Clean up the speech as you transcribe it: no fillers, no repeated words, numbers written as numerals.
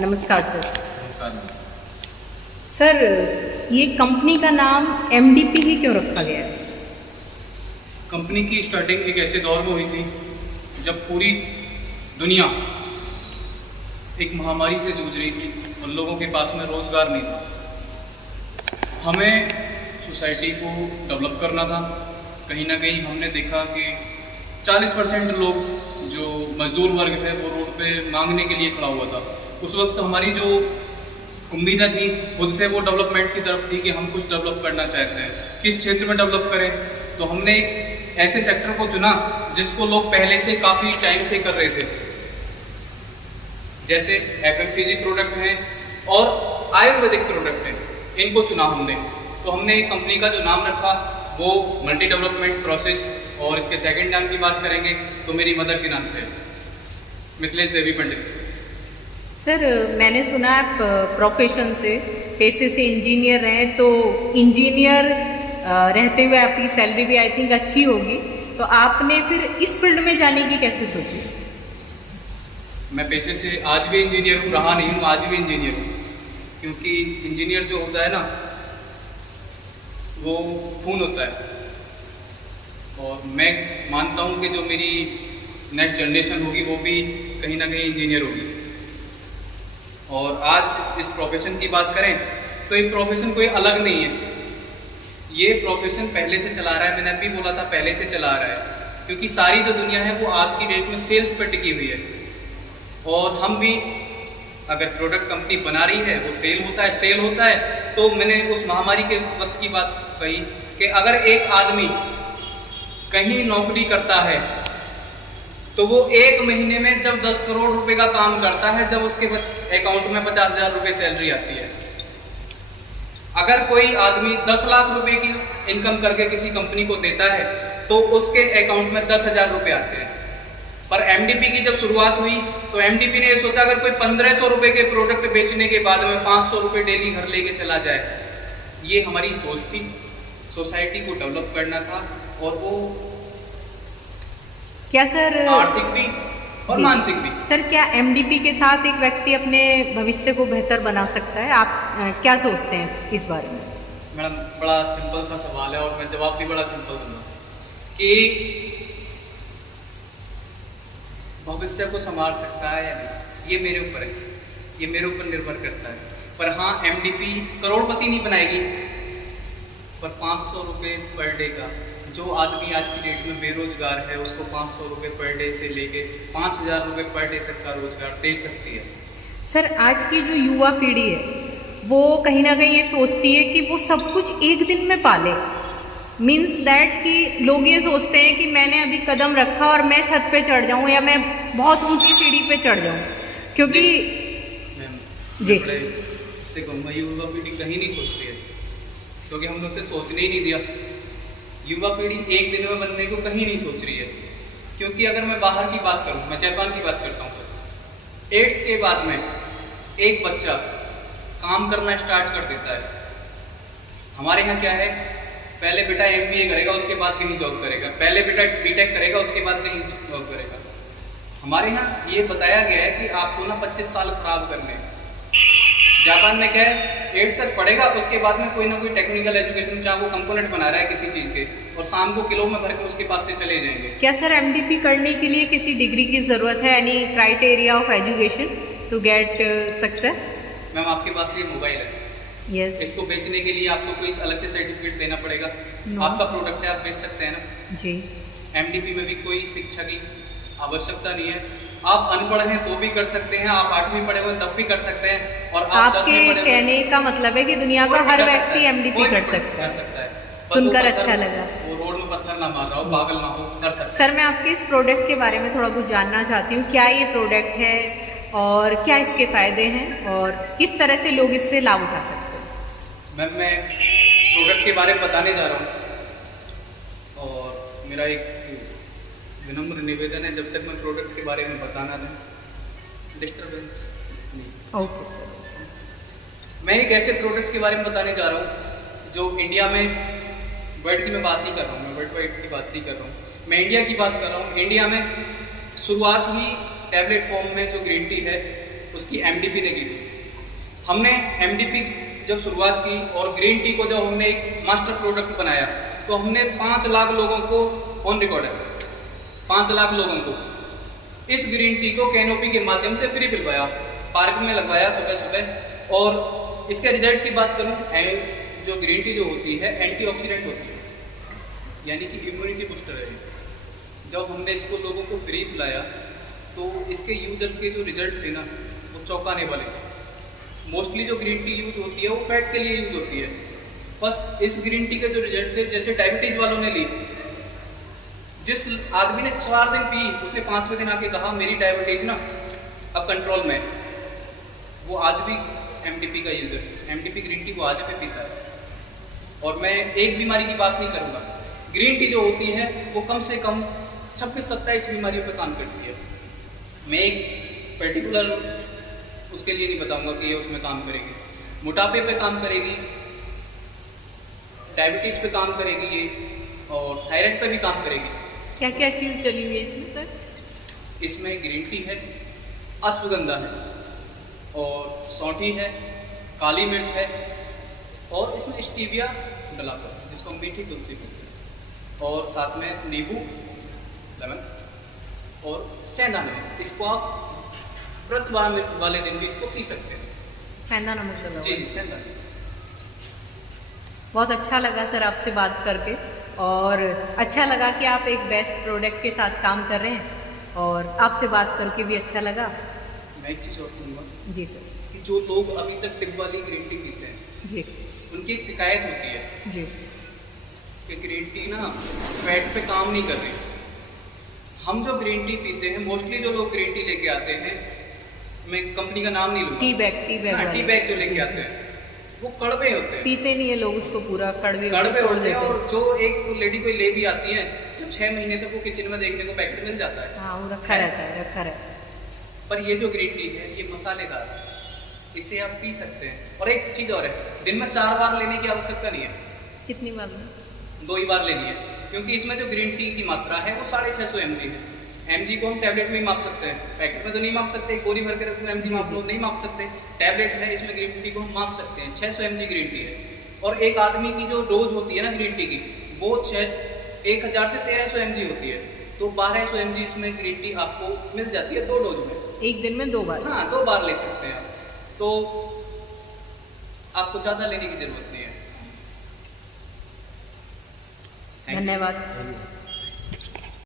नमस्कार सर। नमस्कार। सर, ये कंपनी का नाम एमडीपी ही क्यों रखा गया है? कंपनी की स्टार्टिंग एक ऐसे दौर में हुई थी जब पूरी दुनिया एक महामारी से जूझ रही थी और लोगों के पास में रोज़गार नहीं था। हमें सोसाइटी को डेवलप करना था। कहीं ना कहीं हमने देखा कि 40% लोग जो मजदूर वर्ग है वो रोड पे मांगने के लिए खड़ा हुआ था। उस वक्त हमारी जो उम्मीदें थी खुद से वो डेवलपमेंट की तरफ थी कि हम कुछ डेवलप करना चाहते हैं। किस क्षेत्र में डेवलप करें, तो हमने एक ऐसे सेक्टर को चुना जिसको लोग पहले से काफ़ी टाइम से कर रहे थे, जैसे एफएमसीजी प्रोडक्ट हैं और आयुर्वेदिक प्रोडक्ट हैं। इनको चुना हमने। तो हमने एक कंपनी का जो नाम रखा वो मल्टी डेवलपमेंट प्रोसेस, और इसके सेकंड नाम की बात करेंगे तो मेरी मदर के नाम से मिथिलेश देवी पंडित। सर, मैंने सुना आप प्रोफेशन से, पेशे से इंजीनियर हैं, तो इंजीनियर रहते हुए आपकी सैलरी भी आई थिंक अच्छी होगी, तो आपने फिर इस फील्ड में जाने की कैसे सोची? मैं पेशे से आज भी इंजीनियर हूँ, रहा नहीं हूँ, आज भी इंजीनियर हूँ। क्योंकि इंजीनियर जो होता है ना वो खून होता है, और मैं मानता हूँ कि जो मेरी नेक्स्ट जनरेशन होगी वो भी कहीं ना कहीं इंजीनियर होगी। और आज इस प्रोफेशन की बात करें तो ये प्रोफेशन कोई अलग नहीं है। ये प्रोफेशन पहले से चला रहा है, मैंने अभी बोला था पहले से चला रहा है, क्योंकि सारी जो दुनिया है वो आज की डेट में सेल्स पर टिकी हुई है। और हम भी अगर प्रोडक्ट कंपनी बना रही है वो सेल होता है। तो मैंने उस महामारी के वक्त की बात कही कि अगर एक आदमी कहीं नौकरी करता है तो वो एक महीने में जब 10 करोड़ रुपए का काम करता है, जब उसके अकाउंट में 50,000 रुपए सैलरी आती है। अगर कोई आदमी 10 लाख रुपए की इनकम करके किसी कंपनी को देता है तो उसके अकाउंट में 10,000 रुपए आते हैं। पर एमडीपी की जब शुरुआत हुई तो एमडीपी ने ये सोचा अगर कोई 1500 रुपए के प्रोडक्ट बेचने के बाद में 500 रुपए डेली घर लेके चला जाए। ये हमारी सोच थी, सोसाइटी को डेवलप करना था, और वो क्या सर आर्थिक भी और मानसिक भी। सर, क्या एमडीपी के साथ एक व्यक्ति अपने भविष्य को बेहतर बना सकता है? आप क्या सोचते हैं इस बारे में? मैडम, बड़ा सिंपल सा सवाल है और मैं जवाब भी बड़ा सिंपल दूंगा कि भविष्य को संभाल सकता है या नहीं, ये मेरे ऊपर है, ये मेरे ऊपर निर्भर करता है। पर हाँ, एमडीपी करोड़पति नहीं बनाएगी, पर 500 रुपये पर डे का, जो आदमी आज की डेट में बेरोजगार है उसको 500 रुपये पर डे से लेके 5,000 रुपये पर डे तक का रोजगार दे सकती है। सर, आज की जो युवा पीढ़ी है वो कहीं ना कहीं ये सोचती है कि वो सब कुछ एक दिन में पाले। मीन्स दैट कि लोग ये सोचते हैं कि मैंने अभी कदम रखा और मैं छत पे चढ़ जाऊं या मैं बहुत ऊंची सीढ़ी पे चढ़ जाऊं, क्योंकि जी इससे कहूँगा युवा पीढ़ी कहीं नहीं सोचती है, क्योंकि हमने उसे सोचने ही नहीं दिया। युवा पीढ़ी एक दिन में बनने को कहीं नहीं सोच रही है। क्योंकि अगर मैं बाहर की बात करूँ, मैं जापान की बात करता हूँ सर, 8th के बाद में एक बच्चा काम करना स्टार्ट कर देता है। हमारे यहाँ क्या है, पहले बेटा MBA करेगा उसके बाद कहीं जॉब करेगा, पहले बेटा BTech करेगा उसके बाद कहीं जॉब करेगा। हमारे यहाँ ये बताया गया है कि आपको ना 25 साल खराब करने हैं। जापान में क्या है, 8th तक पढ़ेगा, उसके बाद में कोई ना कोई टेक्निकल एजुकेशन, चाहे वो कंपोनेंट बना रहा है किसी चीज़ के, और शाम को किलो में भर के उसके पास से चले जाएंगे। क्या सर एमडीपी करने के लिए किसी डिग्री की ज़रूरत है? Any criteria of education to get success? Ma'am, आपके पास ये मोबाइल है, यस। इसको बेचने के लिए आपको कोई अलग से सर्टिफिकेट देना पड़ेगा? No. आपका प्रोडक्ट है, आप बेच सकते हैं ना जी। एमडीपी में भी कोई शिक्षा की आवश्यकता नहीं है। आप अनपढ़ हैं तो भी कर सकते हैं, आप 8वीं पढ़े हुए तब भी कर सकते हैं, और आप 10वीं आपके पढ़े कहने का मतलब है कि दुनिया का हर व्यक्ति एमडीपी कर सकता है। बस सुनकर वो अच्छा लगा। वो रोड में पत्थर ना मार रहा हो, पागल ना हो, कर सकता है। सर, मैं आपके इस प्रोडक्ट के बारे में थोड़ा कुछ जानना चाहती हूँ। क्या ये प्रोडक्ट है और क्या इसके फ़ायदे हैं और किस तरह से लोग इससे लाभ उठा सकते हैं? मैम, मैं प्रोडक्ट के बारे में बताने जा रहा हूँ, और मेरा एक विनम्र निवेदन है, जब तक मैं प्रोडक्ट के बारे में बताना दूँ डिस्टर्बेंस नहीं। Okay sir. मैं एक ऐसे प्रोडक्ट के बारे में बताने जा रहा हूँ जो इंडिया में, वर्ल्ड की मैं बात नहीं कर रहा हूँ, मैं वर्ल्ड वाइड की बात नहीं कर रहा हूँ, मैं इंडिया की बात कर रहा हूँ। इंडिया में शुरुआत ही टैबलेट फॉर्म में जो ग्रीन टी है उसकी एमडीपी ने की थी। हमने एमडीपी जब शुरुआत की और ग्रीन टी को जब हमने एक मास्टर प्रोडक्ट बनाया तो हमने 5 लाख लोगों को, ऑन रिकॉर्ड है, 5 लाख लोगों को इस ग्रीन टी को कैनोपी के माध्यम से फ्री पिलवाया, पार्क में लगवाया सुबह सुबह। और इसके रिजल्ट की बात करूं, जो ग्रीन टी जो होती है एंटीऑक्सीडेंट होती है, यानी कि इम्यूनिटी बूस्टर है। जब हमने इसको लोगों को फ्री पिलाया तो इसके यूजर के जो रिजल्ट थे ना वो चौंकाने वाले थे। मोस्टली जो ग्रीन टी यूज होती है वो फैट के लिए यूज होती है, बस इस ग्रीन टी के जो रिजल्ट थे, जैसे डायबिटीज वालों ने ली, जिस आदमी ने 4 दिन पी उसने 5वें दिन आके कहा मेरी डायबिटीज ना अब कंट्रोल में, वो आज भी एमडीपी का यूजर, एमडीपी ग्रीन टी को आज भी पीता है। और मैं एक बीमारी की बात नहीं करूँगा, ग्रीन टी जो होती है वो कम से कम 26-27 बीमारियों पे काम करती है। मैं एक पर्टिकुलर उसके लिए नहीं बताऊंगा कि ये उसमें काम करेगी। मोटापे पे काम करेगी, डायबिटीज पे काम करेगी ये, और थायराइड पे भी काम करेगी। क्या क्या चीज़ डली हुई है इसमें सर? इसमें ग्रीन टी है, अश्वगंधा है, और सौंठी है, काली मिर्च है, और इसमें स्टीविया डला हुआ है जिसको मीठी तुलसी बोलते हैं, और साथ में नींबू, लेमन और सेंधा नमक। इसको आप व्रत वाले दिन भी इसको पी सकते हैं। सेंधा नमक डला हुआ जी है। सेंधा। बहुत अच्छा लगा सर आपसे बात करके, और अच्छा लगा कि आप एक बेस्ट प्रोडक्ट के साथ काम कर रहे हैं, और आपसे बात करके भी अच्छा लगा। मैं एक चीज़ और कहूँगा जी सर। कि जो लोग अभी तक टिब वाली ग्रीन टी पीते हैं जी उनकी एक शिकायत होती है जी कि ग्रीन टी ना फैट पे काम नहीं कर रही। हम जो ग्रीन टी पीते हैं, मोस्टली जो लोग ग्रीन टी लेके आते हैं, मैं कंपनी का नाम नहीं लूँगा, टी बैग टी बैग जो लेके आते हैं वो कड़वे होते हैं, पीते नहीं है लोग उसको, पूरा कड़वे कड़वे छोड़ होते हैं। देते और जो एक लेडी कोई ले भी आती है तो 6 महीने तक वो किचन में देखने को पैकेट मिल जाता है। हाँ, वो रखा रहता है, रखा रहता है। पर ये जो ग्रीन टी है ये मसालेदार है, इसे आप पी सकते हैं। और एक चीज़ और है, दिन में 4 बार लेने की आवश्यकता नहीं है, कितनी बार? 2 ही बार लेनी है, क्योंकि इसमें जो ग्रीन टी की मात्रा है वो 650 mg है। mg को हम टैबलेट में ही माप सकते हैं, पैकेट में तो नहीं माप सकते, एक बोरी भर के रखो mg माप लो, नहीं माप सकते। टैबलेट है, इसमें ग्रीन टी को हम माप सकते हैं, 600 mg ग्रीन टी है। और एक आदमी की जो डोज होती है ना ग्रीन टी की, वो 1000 से 1300 mg होती है, तो 1200 mg इसमें ग्रीन टी आपको मिल जाती है 2 डोज में। एक दिन में 2 बार? हाँ, 2 बार ले सकते हैं आप, तो आपको ज़्यादा लेने की जरूरत नहीं है। धन्यवाद।